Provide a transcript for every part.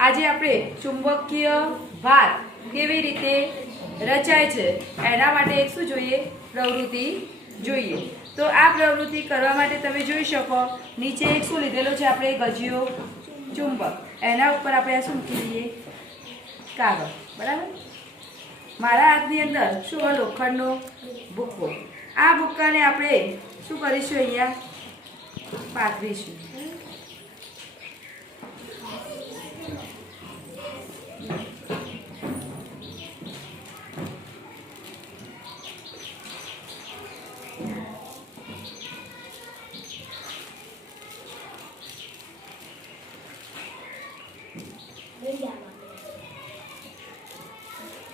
આજે આપણે ચુંબકીય ભાત કેવી રીતે રચાય છે એના માટે એક શું જોઈએ, પ્રવૃત્તિ જોઈએ। તો આ પ્રવૃત્તિ કરવા માટે તમે જોઈ શકો નીચે એક શું લીધેલો છે આપણે, ગજિયો ચુંબક, એના ઉપર આપણે આ શું મૂકી દઈએ, કાગળ, બરાબર। મારા હાથની અંદર શું હોય, લોખંડનો ભૂક્કો। આ ભૂક્કાને આપણે શું કરીશું, અહીંયા પાથરીશું।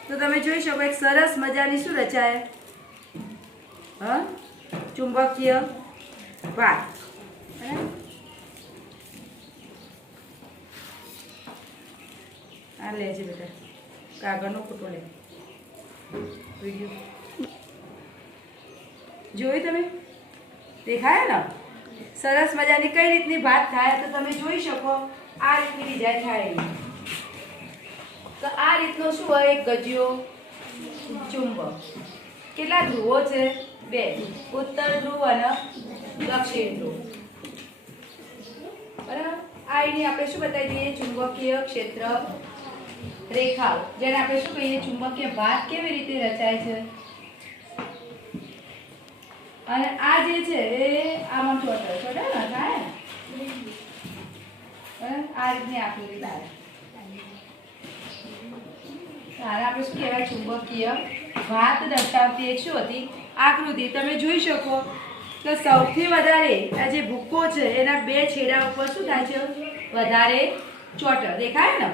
તો તમે જોઈ શકો એક સરસ મજાની શું રચાય, ચુંબકીય ભાત। આ લેજે બેટા, કાગળનો ફોટો લે, વિડીયો જોઈ તમે, દેખાય ને સરસ મજાની કઈ રીતની ભાત થાય, તો તમે જોઈ શકો આ રીતની ડિઝાઇન થાય। તો આ રીતનો શું હોય, એક ગજિયો ચુંબક। કેટલા ધ્રુવો છે, 2, ઉત્તર ધ્રુવ અને દક્ષિણ ધ્રુવ, બરાબર। આ એની આપણે શું બતાવી દઈએ, ચુંબકીય ક્ષેત્ર રેખાઓ, જેને આપણે શું કહીએ, ચુંબકીય ભાત કેવી રીતે રચાય છે। અને આ જે છે એ આમાં ચોટે ને થાય, આ રીતની આકૃતિ થાય। આપણે શું કહેવાય, ચુંબકીય ભાત દર્શાવતી એક શું હતી, આકૃતિ। તમે જોઈ શકો કે સૌથી વધારે આ જે ભૂક્કો છે એના 2 છેડા ઉપર શું થાય છે, વધારે ચોટે, દેખાય ને।